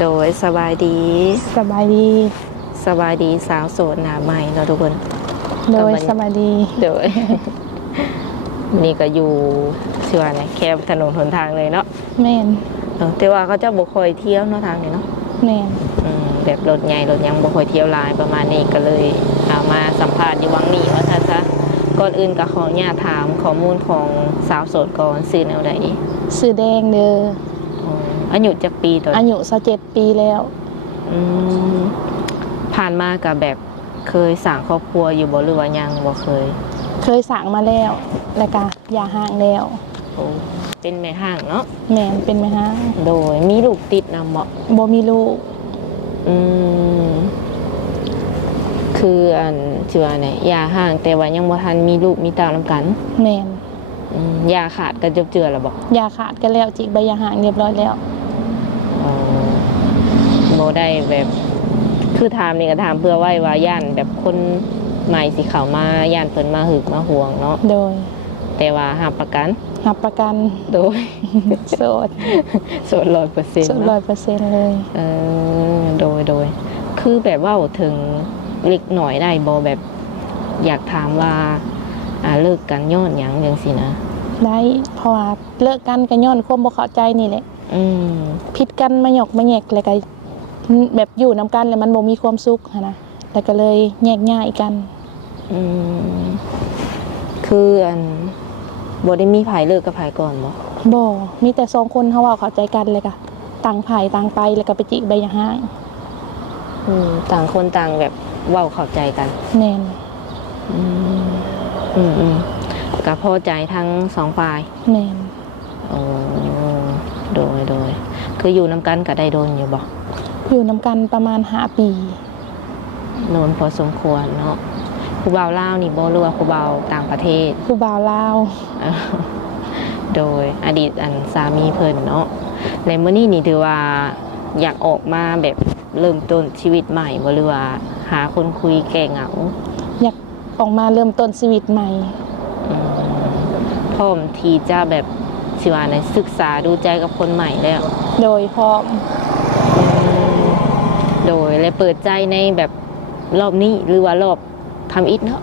โดยสบายดีสบายดีสบายดีสาวโสดหน้าใหม่เราะทุกคน โดยสบายดีโดย นี่ก็อยู่ชื่อว่าไงแคบถนนหนทางเลยเนาะแม่นแต่ว่าเขาจะบ่ค่อยเที่ยวเนาะทางนี้เนาะแม่นแบบรถใหญ่รถยังบ่ค่อยเที่ยวหลายประมาณนี้ก็เลยเอามาสัมภาษณ์อยู่วังนี้ว่าซะก่อนอื่นก็ขออนุญาตถามข้อมูลของสาวโสดก่อนชื่อแนวใดชื่อแดงเด้ออายุจักปีตัวอายุ27ปีแล้วผ่านมากับแบบเคยสร้างครอบครัวอยู่บ่หรือว่ายังบ่เคยสร้างมาแล้วแล้วก็อย่าห่างแล้วเป็นแม่ห้างเนาะแม่นเป็นแม่ห้างโดยมีลูกติดนำบ่มีลูกคืออันชื่อว่าไงอย่าห่างแต่ว่ายังบ่ทันมีลูกมีเต้านำกันแม่นยาขาดก็เจือแล้วบ่ยาขาดกันแล้วจิกใบยาห่างเรียบร้อยแล้วบ่ได้แบบคือถามนี่ก็ถามเพื่อไว้ว่าย่านแบบคนใหม่สิเข้ามาย่านเพิ่นมาหึกมาห่วงเนาะโดยแต่ว่ารับประกันโดยโสด100%โสด100%เลยโดยคือแบบว่าถึงเล็กหน่อยได้บ่แบบอยากถามว่าเลิกกันย้อนหยังจังซี่นะได้เพราะว่าเลิกกันก็ย้อนความบ่เข้าใจนี่แหละผิดกันมาหยอกมาแยกแล้วก็แบบอยู่นำกันแล้วมันบ่มีความสุขนะแล้วก็เลยแยกย้ายกันคือบ่ได้มีไผเลิกกับไผก่อนบ่มีแต่2คนเฮาเว้าเข้าใจกันเลยก็ต่างไผต่างไปแล้วก็ไปจิกใบยาห่างต่างคนต่างแบบเว้าเข้าใจกันแม่นก็พอใจทั้ง2ฝ่ายแม่นโดยคืออยู่นำกันก็ได้โดนอยู่บ่อยู่นำกันประมาณ5ปีโดนพอสมควรเนาะผู้บ่าวลาวนี่บ่หรือว่าผู้บ่าวต่างประเทศผู้บ่าวลาวโดยอดีตสามีเพิ่นเนาะในมื้อนี้นี่ถือว่าอยากออกมาแบบเริ่มต้นชีวิตใหม่บ่หรือว่าหาคนคุยแก้เหงาอยากออกมาเริ่มต้นชีวิตใหม่พร้อมที่จะแบบสิว่าในศึกษาดูใจกับคนใหม่แล้วโดยพร้อมโดยและเปิดใจในแบบรอบนี้หรือว่ารอบทำอิฐเนาะ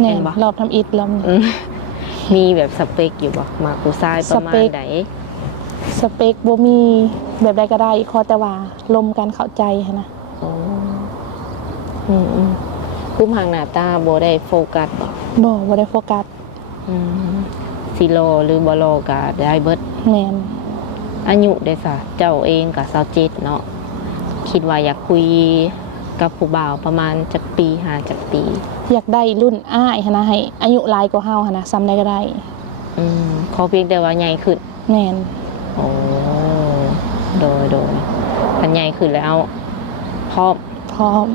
แน่นรอบทำอิฐรอบมีแบบสเปคอยู่บ่มาผู้ชายประมาณใดสเปคบ่มีแบบใดก็ได้ขอแต่ว่าลมกันเข้าใจนะผู้พังหน้าตาบ่ได้โฟกัสบ่ได้โฟกัสสิโลหรือบ่โลก็ได้เบิดแม่นอายุได้ซะเจ้าเองก็27เนาะคิดว่าอยากคุยกับผู้บ่าวประมาณจักปี5จักปีอยากได้รุ่นอ้ายนะให้อายุหลายกว่าเฮานะซ้ำได้ก็ได้ขอเพียงแต่ว่าใหญ่ขึ้นแม่นโดยพันใหญ่ขึ้นแล้วพร้อม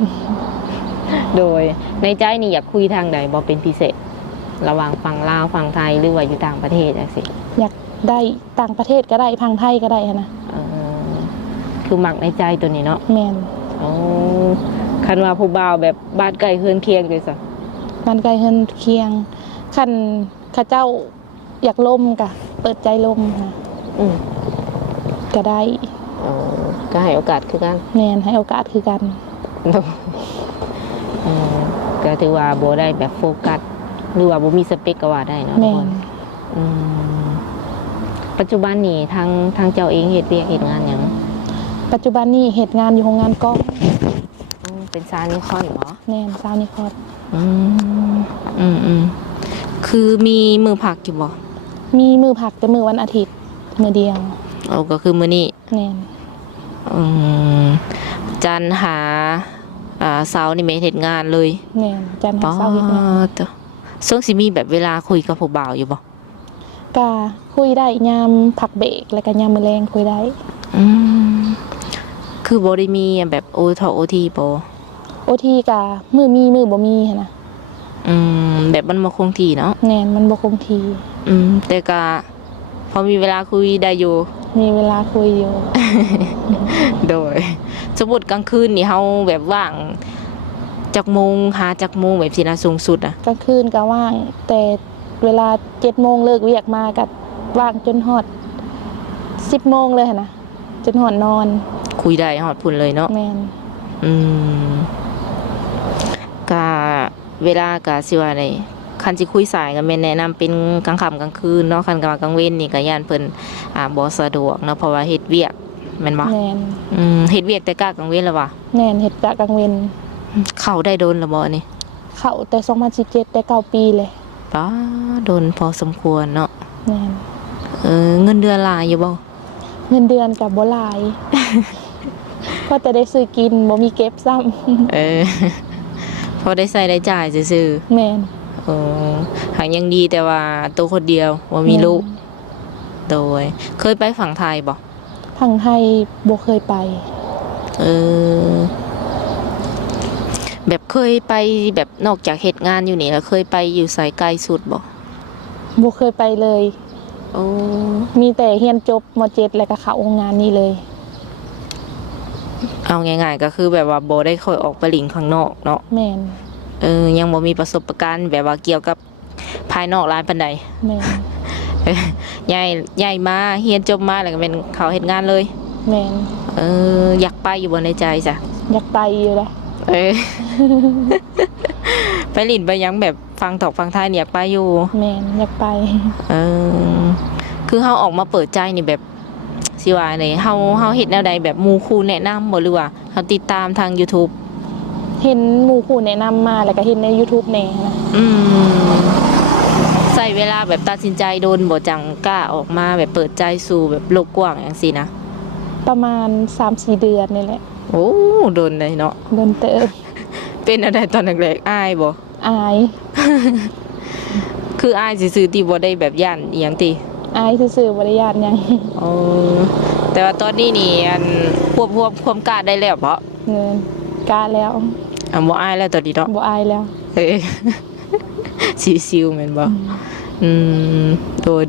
โดยในใจนี่อยากคุยทางใดบ่เป็นพิเศษระหว่างฝั่งลาวฝั่งไทยหรือว่าอยู่ต่างประเทศจังซี่อยากได้ต่างประเทศก็ได้ฝั่งไทยก็ได้นะคือมักในใจตัวนี้เนาะแม่นคันว่าผู้บ่าวแบบบ้านใกล้เฮือนเคียงเลยซะบ้านใกล้เฮือนเคียงคันข้าเจ้าอยากล่มกะเปิดใจล่มค่ะก็ได้ก็ให้โอกาสคือกันแม่นให้โอกาสคือกันก็ถือว่าบ่ได้แบบโฟกัสหรือว่าบ่มีสเปคก็ว่าได้เนาะแม่นปัจจุบันนี้ทางเจ้าเองเฮ็ดเวียกเฮ็ดงานหยังปัจจุบันนี้เฮ็ดงานอยู่โรงงานกล้องเป็นซานิคอนเหรอแม่นซานิคอนคือมีมือผักอยู่บ่มีมือผักแต่มือวันอาทิตย์มือเดียวก็คือมื้อนี้แม่นจันทร์หาเสาร์นี่แม่เฮ็ดงานเลยแม่นจันทร์หาเสาร์เฮ็ดงานซึ่งสิมีแบบเวลาคุยกับผู้บ่าวอยู่บ่ก็คุยได้ยามพักเบรกแล้วก็ยามมื้อแลงคุยได้คือบ่ได้มีแบบโอทีบ่โอทีก็มือมีมือบ่มีหั่นน่ะแบบมันบ่คงที่เนาะแม่นมันบ่คงที่แต่ก็พอมีเวลาคุยได้อยู่มีเวลาคุยอยู่ โดยสมมุติกลางคืนนี่เฮาแบบว่างจักโมงหาจักโมงแบบสินะสูงสุดอ่ะกลางคืนก็ว่างแต่เวลา 7:00 นเลิกเวียกมาก็ว่างจนฮอด 10:00 นเลยหั่นน่ะจนฮอดนอน คุยได้ฮอดพุ่นเลยเนาะ แม่น อืมก็เวลาก็สิว่าได้คันสิคุยสายก็แม่นแนะนำเป็นกลางค่ำกลางคืนเนาะคันกลางเว้นนี่ก็ย่านเพิ่นบ่สะดวกเนาะเพราะว่าเฮ็ดเวียกแม่นบ่ แม่น เฮ็ดเวียกแต่กะกลางเว้นแล้วว่ะ แม่นเฮ็ดกะกลางเว้น เข้าได้โดนแล้วบ่นี่ เข้าแต่2017ได้9ปีเลย ป้าโดนพอสมควรเนาะ แม่น เงินเดือนหลายอยู่บ่ เงินเดือนก็บ่หลาย ก็จะได้ซื้อกินบ่มีเก็บซ้ำ พอได้ใช้ได้จ่ายซื่อ แม่น หางยังดีแต่ว่าตัวคนเดียวว่ามีลูกโดยเคยไปฝั่งไทยบ่ ทางไทยบ่เคยไป เออแบบเคยไปแบบนอกจากเหตุงานอยู่นี่แล้วเคยไปอยู่สายไกลสุดบ่ บ่เคยไปเลย โอ้ มีแต่เรียนจบม .7 แล้วก็เข้าโรงงานนี้เลย เอาง่ายๆก็คือแบบว่าบ่ได้ค่อยออกไปหลิงข้างนอกเนาะ แม่น ยังบ่มีประสบการณ์แบบว่าเกี่ยวกับภายนอกร้านปานใด แม่น ใหญ่มาเรียนจบมาแล้วก็เป็นเขาเฮ็ดงานเลย แม่น อยากไปอยู่บ่ในใจจ้ะ อยากไปอยู่แหละ ไปหลินไปยังแบบฟังตอกฟังไทยเนี่ยอยากไปอยู่ แม่นอยากไป คือเฮาออกมาเปิดใจนี่แบบสิว่าไดเฮาเฮ็ดแนวใดแบบหมู่ครูแนะนำบ่หรือว่าเฮาติดตามทาง YouTube เห็นหมู่คู่แนะนำมาแล้วก็เห็นใน YouTube แน่นะ ใส่เวลาแบบตัดสินใจโดนบ่จังกล้าออกมาแบบเปิดใจสู่แบบโลกกว้างจังซี่นะ ประมาณ 3-4 เดือนนี่แหละ โอ้โดนเลยเนาะ โดนเติบ เป็นอะไรตอนแรกๆอายบ่ อาย คืออายซื่อๆที่บ่ได้แบบย่านอีหยังติ อายซื่อๆบ่ได้ญาติหยัง แต่ว่าตอนนี้นี่อันควบความกล้าได้แล้วบ่ เงินกล้าแล้ว บ่อายแล้วตอนนี้เนาะ บ่อายแล้ว ซิวๆแม่นบ่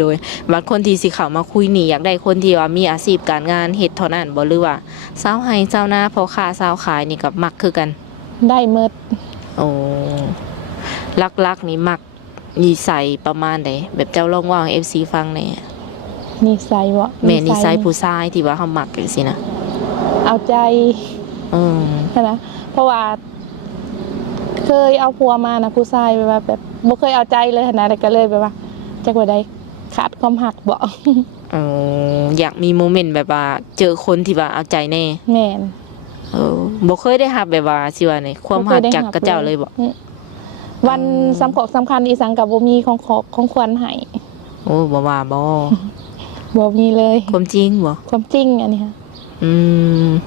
โดยบางคนที่สิเข้ามาคุยนี่อยากได้คนที่ว่ามีอาชีพการงานเฮ็ดเท่านั้นบ่หรือว่าสาวไห้สาวนาพ่อค้าสาวขายนี่ก็มักคือกัน ได้เมิด โอ้ลักๆนี่มักนิสัยประมาณใดแบบเจ้าลองเว่าให้ FC ฟังแหน่ นิสัยบ่ แม่นิสัยผู้ชายที่ว่าเฮามักจังซี่นะ เอาใจ นะเพราะว่าเคยเอาผัวมานะผู้ชายแบบบ่เคยเอาใจเลยนะแต่ก็เลยแบบว่าจักว่าได้ขาดความหักบ่ อยากมีโมเมนต์แบบว่าเจอคนที่ว่าเอาใจแน่ แม่น บ่เคยได้รับแบบว่าสิว่านี่ความหักจากกระเจ้าเลยบ่ วันสำคัญอีสังกับบ่มีของขวัญให้ โอ้บ่ว่าบ่ บ่มีเลย ความจริงบ่ ความจริงอันนี้ค่ะ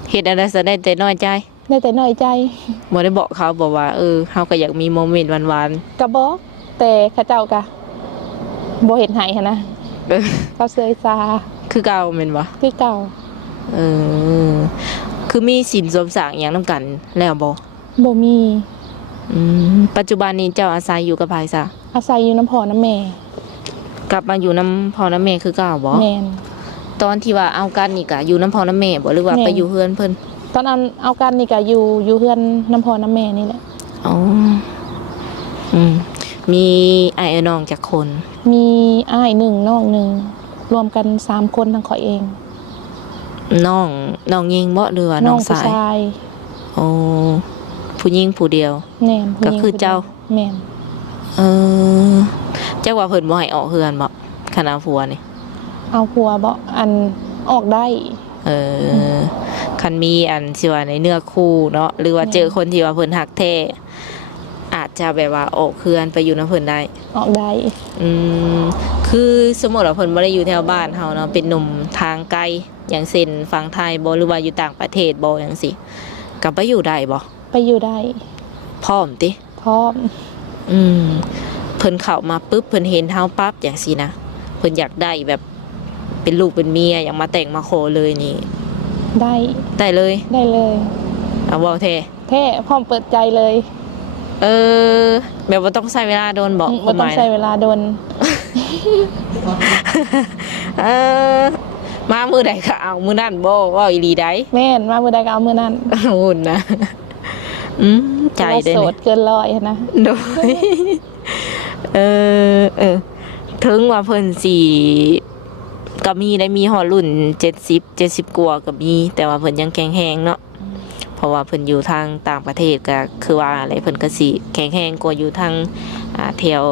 เฮ็ดอะไรซะได้แต่น้อยใจ ได้แต่น้อยใจ บ่ได้บอกเขาบอกว่าเฮาก็อยากมีโมเมนต์หวาน ก็บอกแต่เขาเจ้าก็บ่เฮ็ดให้หันนะ ๆ เขาเซยซา คือเก่าแม่นบ่ คือเก่า คือมีสินสมศักดิ์หยังนำกันแล้วบ่ บ่มี ปัจจุบันนี้เจ้าอาศัยอยู่กับไผซะ อาศัยอยู่น้ำพ่อน้ำแม่ กลับมาอยู่น้ำพ่อน้ำแม่คือเก่าบ่ แม่น ตอนที่ว่าเอากันนี่ก็อยู่น้ำพ่อน้ำแม่บ่หรือว่า แม่ ไปอยู่เฮือนเพิ่น ตอนนั้นเอากันนี่ก็อยู่เฮือนน้ำพ่อน้ำแม่นี่แหละ อ๋อมีอ้ายน้องจักคน มีอ้ายหนึ่งน้องหนึ่งรวมกัน3คนทั้งข่อยเอง น้องยิงบ่หรือว่าน้อง ผู้ สาย ชาย โอ้ผู้หญิงผู้เดียว แม่นผู้หญิง ก็คือเจ้า แม่น เจ้าว่าเพิ่นบ่ให้ออกเฮือนบ่คณะผัวนี่ เอาผัวบ่อันออกได้ คันมีอันสิว่าในเนื้อคู่เนาะหรือว่าเจอคนที่ว่าเพิ่นฮักแท้อาจจะแบบว่าออกเฮือนไปอยู่นำเพิ่นได้ ออกได้ คือสมมุติว่าเพิ่นบ่ได้อยู่แถวบ้านเฮาเนาะเป็นหนุ่มทางไกลอย่างเช่นฝั่งไทยบ่หรือว่าอยู่ต่างประเทศบ่จังซี่ก็ไปอยู่ได้บ่ ไปอยู่ได้ พร้อมติ พร้อม เพิ่นเข้ามาปุ๊บเพิ่นเห็นเฮาปั๊บจังซี่นะเพิ่นอยากได้แบบเป็นลูกเป็นเมียอยากมาแต่งมาขอเลยนี่ ได้ เลย ได้เลย เอาเว้าแท้ แท้พร้อมเปิดใจเลย แบบว่าต้องใช้เวลาโดนบอก บ่ต้องใช้เวลาโดน มามือใดก็เอามือนั่นบ่ว่าอีหลีได้ แม่นมามื้อใดก็เอามื้อนั้น หุ่นนะใจเด้ โส นี่ ดเกินร้อยนะ โดยถึงว่าเพิ่นสิ ก็มีได้มีฮอดรุ่น70กว่าก็มีแต่ว่าเพิ่นยังแข็งแรงเนาะเพราะว่าเพิ่นอยู่ทางต่างประเทศก็คือว่าอะไรเพิ่นก็สิแข็งแรงกว่าอยู่ทางแถว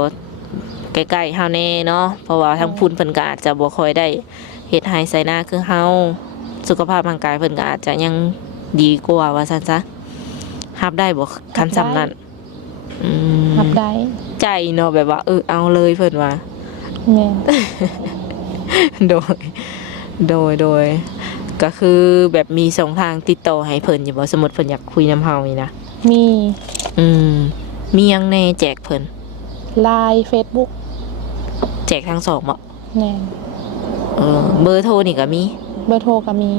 ใกล้ๆเฮาแน่เนาะเพราะว่าทางพุ่นเพิ่นก็อาจจะบ่ค่อยได้เฮ็ดไร่ไสนาคือเฮาสุขภาพร่างกายเพิ่นก็อาจจะยังดีกว่าว่าซั่นซะรับได้บ่คันซำนั้นรับได้ใจเนาะแบบว่าเอาเลยเพิ่นว่า แม่น โดยก็คือแบบมีสองทางติดต่อให้เพิ่นอยู่บ่สมมุติเพิ่นอยากคุยนำเฮานี่นะมีมีหยังแน่แจกเพิ่น LINE Facebook แจกทั้งสองบ่แม่นเบอร์โทรนี่ก็มีเบอร์โทรก็มี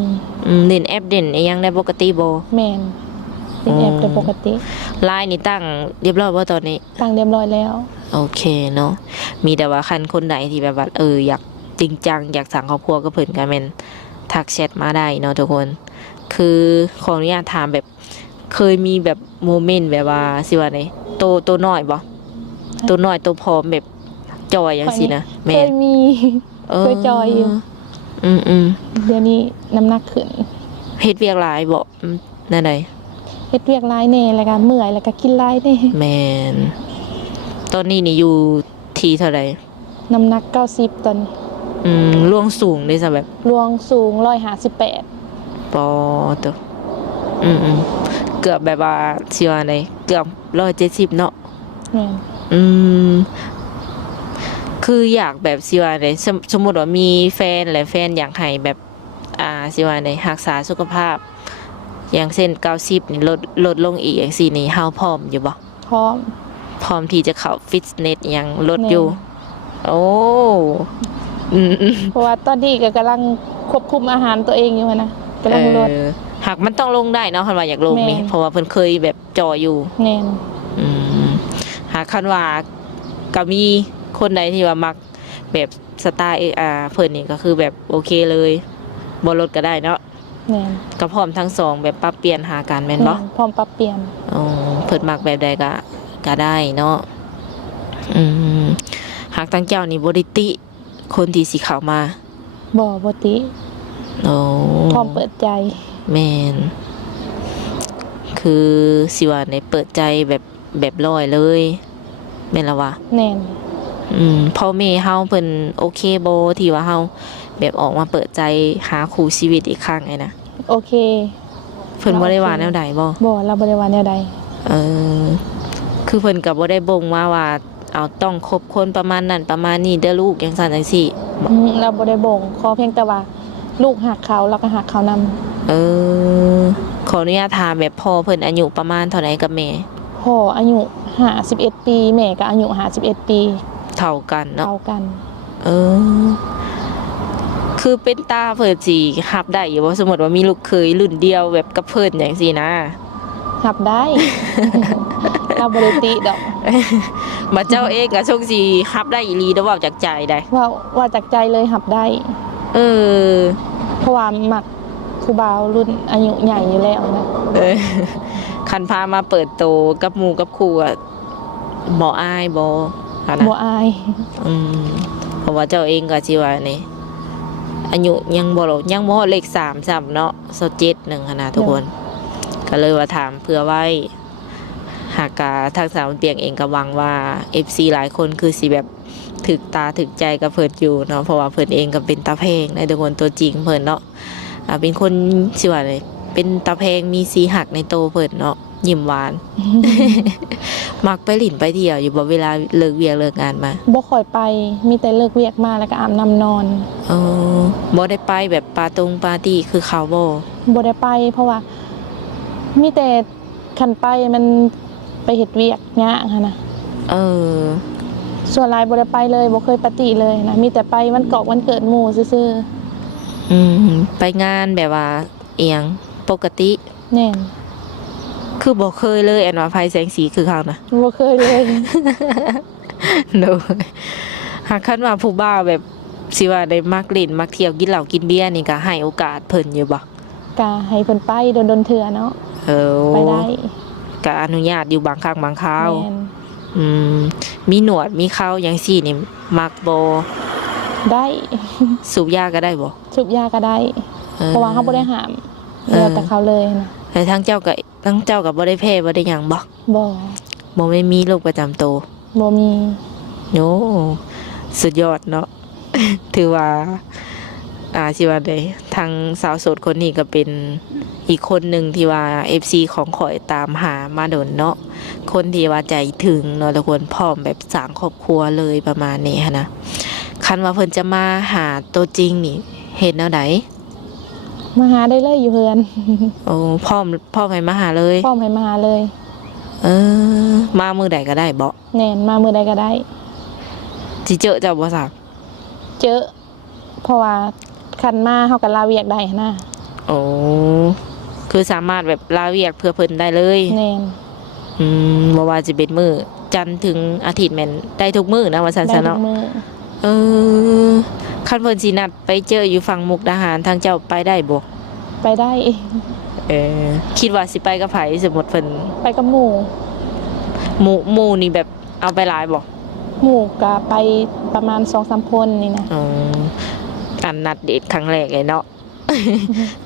เล่นแอปเด่นอีหยังได้ปกติบ่แม่นเล่นแอปได้ปกติ LINE นี่ตั้งเรียบร้อยบ่ตอนนี้ตั้งเรียบร้อยแล้วโอเคเนาะมีแต่ว่าคันคนใดที่แบบว่าอยากจริงจังอยากสร้างครอบครัวก็เพิ่นก็แม่นทักแชทมาได้เนาะทุกคนคือขออนุญาตถามแบบเคยมีแบบโมเมนต์แบบว่าสิว่าไดโตน้อยบ่โตน้อยโตพร้อมแบบจอยจังซี่นะแม่เคยมีเคยจอยอยู่เดี๋ยวนี้น้ำหนักขึ้นเฮ็ดเวียกหลายบ่นั่นใดเฮ็ดเวียกหลายแน่แล้วก็เมื่อยแล้วก็กินหลายแน่แม่นตอนนี้นี่อยู่ที่เท่าใดน้ำหนัก90ตอนนี้ล่วงสูงได้ซะแบบล่วงสูง158ปอตัวเกือบแบบว่าสิว่าไดเกือบ170เนาะแม่นคืออยากแบบสิว่าไดสมมุติว่ามีแฟนและแฟนอยากให้แบบสิว่าไดรักษาสุขภาพอย่างเช่น90นี่ลดลงอีกจังซี่นี่เฮาพร้อมอยู่บ่พร้อมที่จะเข้าฟิตเนสหยังลดอยู่โอ้เพราะว่าตอนนี้ก็กำลังควบคุมอาหารตัวเองอยู่นะกำลังลดหากมันต้องลงได้เนาะคันว่าอยากลงนี่เพราะว่าเพิ่นเคยแบบจ่ออยู่แม่นหากคันว่าก็มีคนใดที่ว่ามักแบบสไตล์เพิ่นนี่ก็คือแบบโอเคเลยบ่ลดก็ได้เนาะแม่นก็พร้อมทั้งสองแบบปรับเปลี่ยนหากันแม่นบ่พร้อมปรับเปลี่ยนเพิ่นมักแบบใดก็ได้เนาะหากทั้งเจ้านี่บ่ได้ติคนที่สิเข้ามาบ่ติพร้อมเปิดใจแม่นคือสิว่าในเปิดใจแบบร้อยเลยแม่นล่ะวะแม่นพ่อแม่เฮาเพิ่นโอเคบ่ที่ว่าเฮาแบบออกมาเปิดใจหาคู่ชีวิตอีกครั้งไงนะโอเคเพิ่นบ่ได้ว่าแนวใดบ่เราบ่ได้ว่าแนวใดคือเพิ่นก็บ่ได้บ่งว่าเอาต้องคบคนประมาณนั้นประมาณนี้เด้อลูกจังซั่นจังซี่เราบ่ได้บ่งขอเพียงแต่ว่าลูกหักเขาแล้วก็หักเขานำขออนุญาตถามแบบพ่อเพิ่นอายุประมาณเท่าไหร่กับแม่พ่ออายุ51ปีแม่ก็อายุ51ปีเท่ากันเนาะเท่ากันคือเป็นตาเพิ่นสิรับได้อยู่บ่สมมุติว่ามีลูกเคยรุ่นเดียวแบบกับเพิ่นจังซี่นะรับได้เราบ่ได้ติดอกมาเจ้าเองก็ชงสิรับได้อีหลีเด้อเว้าจากใจได้ว่าจากใจเลยรับได้เพราะว่ามักผู้บ่าวรุ่นอายุใหญ่อยู่แล้วนะคันพามาเปิดโตกับหมู่กับครูอ่ะบ่อายบ่นะบ่อายเพราะว่าเจ้าเองก็สิว่านี่อายุยังบ่เลข3ซ้ำเนาะ27นึงหั่นน่ะทุกคนก็เลยว่าถามเผื่อไว้หากทางสาวเปียงเองก็หวังว่า FC หลายคนคือสิแบบถึกตาถึกใจกับเพิ่นอยู่เนาะเพราะว่าเพิ่นเองก็เป็นตาแพงในทุกคนตัวจริงเพิ่นเนาะเป็นคนสิว่าเลยเป็นตาแพงมีสีหักในโตเพิ่นเนาะยิ้มหวาน มักไปหลินไปเที่ยวอยู่บ่เวลาเลิกเวียกเลิกงานมาบ่ค่อยไปมีแต่เลิกเวียกมาแล้วก็อาบน้ำนอนบ่ได้ไปแบบปาร์ตี้คือเขาบ่ได้ไปเพราะว่ามีแต่คันไปมันไปเฮ็ดเวียกยากหั่นน่ะส่วนหลายบ่ได้ไปเลยบ่เคยปาร์ตี้เลยนะมีแต่ไปวันเกาะวันเกิดหมู่ซื่อไปงานแบบว่าเอียงปกติแน่นคือบ่เคยเลยอันว่าไฟแสงสีคือเขานะบ่เคยเลยโดยหากคันว่าผู้บ่าวแบบสิว่าได้มักเล่นมักเที่ยวกินเหล้ากินเบียร์นี่ก็ให้โอกาสเพิ่นอยู่บ่ก็ให้เพิ่นไปโดนๆเทื่อเนาะไปได้ก็อนุญาตอยู่บางครั้งบางคราวมีหนวดมีเคราจังซี่นี่มักบ่ ได้ สูบยาก็ได้บ่ สูบยาก็ได้ เพราะว่าเขาบ่ได้ห้ามแล้วแต่เขาเลยนะ แต่ทั้งเจ้ากับบ่ได้แพ้บ่ได้หยังบ่ บ่ บ่ไม่มีโรคประจำตัว บ่มี โอ้สุดยอดเนาะ ถือว่าสิว่าได้ทางสาวโสดคนนี้ก็เป็นอีกคนหนึ่งที่ว่า FC ของข่อยตามหามาโดนเนาะคนที่ว่าใจถึงเนาะทุกคนพร้อมแบบสร้างครอบครัวเลยประมาณนี้หั้นนะคันว่าเพิ่นจะมาหาตัวจริงนี่เฮ็ดแนวใด มาหาได้เลยอยู่เฮือน โอ้พร้อมให้มาหาเลย พร้อมให้มาหาเลย เออมามือใดก็ได้บ่ แน่นมามื้อใดก็ได้ สิเจอเจ้าบ่ซัก เจอเพราะว่าคันมาเฮาก็ลาเวียกได้นะ โอ้คือสามารถแบบลาเวียกเพื่อเพิ่นได้เลย แน่น บ่ว่าจะเป็นมื้อจันทร์ถึงอาทิตย์แม่นได้ทุกมื้อนะว่าซั่น ได้ ซะ ทุ เนาะ กมื้อ เออคันเพิ่นสินัดไปเจออยู่ฝั่งมุกดาหารทางเจ้าไปได้บ่ ไปได้ เออคิดว่าสิไปกับไผสมมุติเพิ่น ไปกับหมู่ หมู่นี่แบบเอาไปหลายบ่ หมู่ก็ไปประมาณ 2-3 คนนี่นะ อ๋ออันนัดเดทครั้งแรกไอ้เนาะ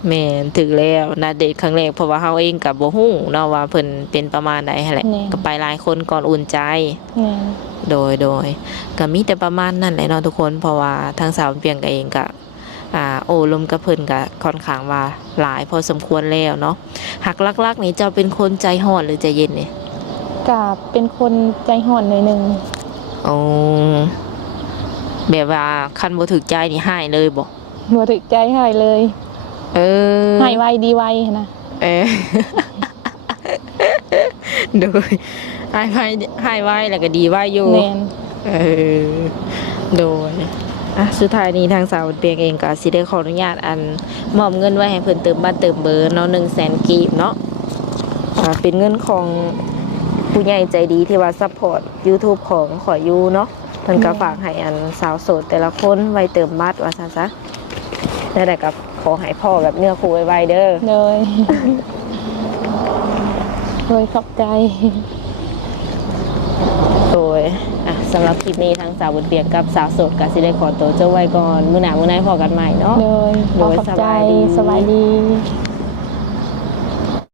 แม่นถึกแล้วนัดเดทครั้งแรกเพราะว่าเฮาเองก็บ่ฮู้เนาะว่าเพิ่นเป็นประมาณใดหั่นแหละก็ไปหลายคนก่อนอุ่นใจ แน่น โดยก็มีแต่ประมาณนั้นแหละเนาะทุกคนเพราะว่าทางสาวเปียงก็เองก็โอ้ลมกับเพิ่นก็ค่อนข้างว่าหลายพอสมควรแล้วเนาะหักลักๆนี่เจ้าเป็นคนใจร้อนหรือใจเย็นนี่ ก็เป็นคนใจห่อนหน่อยหนึง อ๋อแบบว่าคันบ่ถูกใจนี่หายเลยบ่ บ่ถึกใจหายเลย เออ หายไวดีไวนะ เออ โดยหายไวแล้วก็ดีไวอยู่ แน่น เออโดยสุดท้ายนี้ทางสาวเปียงเองก็สิได้ขออนุญาตมอบเงินไว้ให้เพิ่นเติมบ้านเติมเบอร์เนาะ100,000 กีบเนาะเป็นเงินของผู้ใหญ่ใจดีที่ว่าซัพพอร์ต YouTube ของขอยอยู่เนาะเพิ่นก็ฝากให้สาวโสดแต่ละคนไว้เติมบัตรว่าซั่นซะแล้วแต่กับขอให้พ่อแบบเนื้อคู่ไว้เด้อ เลย เลยขอบใจ โดยสำหรับคลิปนี้ทางสาวบุญเปียงกับสาวโสดก็สิได้ขอตัวเจ้าไว้ก่อนมื้อหน้ามื้อไหนพอกันใหม่เนาะ เลยขอขอบใจ สบายดี